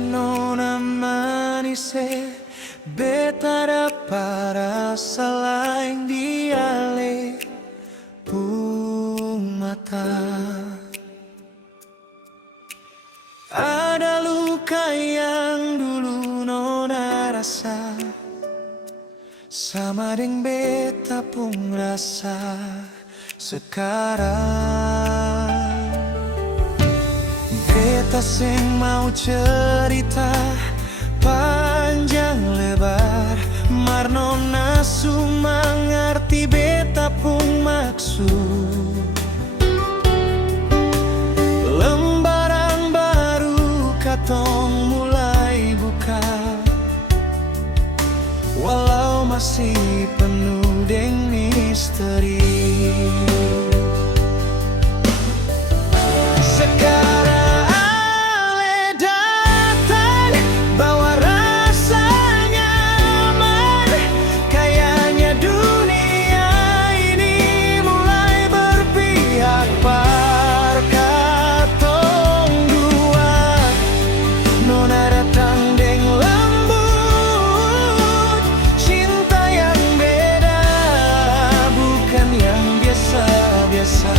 nona manise, beta dapat rasa lain diale pung mata. Ada luka yang dulu nona rasa, sama deng beta pung rasa sekarang. Beta seng mau cerita panjang lebar, mar nona suma ngerti beta pung maksud. Lembaran baru katong mulai buka, walau masih penuh deng misteri. Sekarang ale datang bawa rasa nyaman, kayaknya dunia ini mulai berpihak par katong dua. Nona datang deng lembut, cinta yang beda, bukan yang biasa-biasa.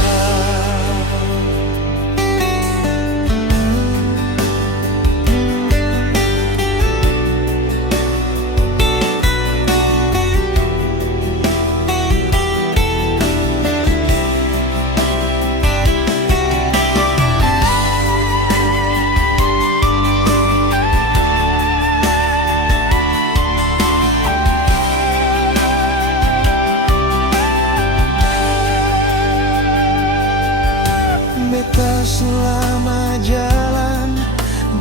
Beta selama jalan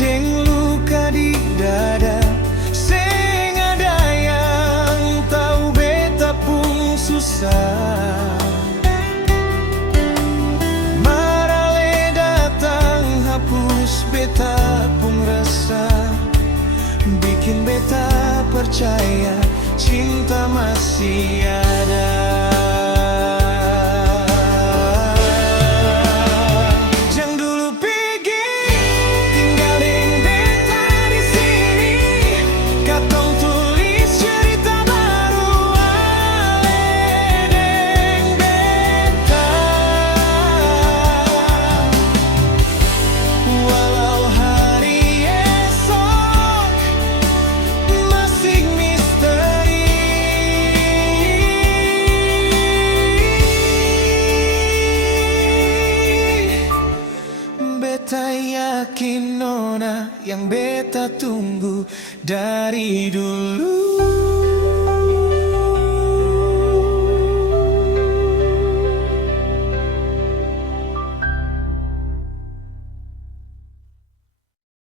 deng luka di dada, seng ada yang tahu beta pun susah. Marale datang hapus beta pun rasa, bikin beta percaya cinta masih ada. Beta yakin nona yang beta tunggu dari dulu.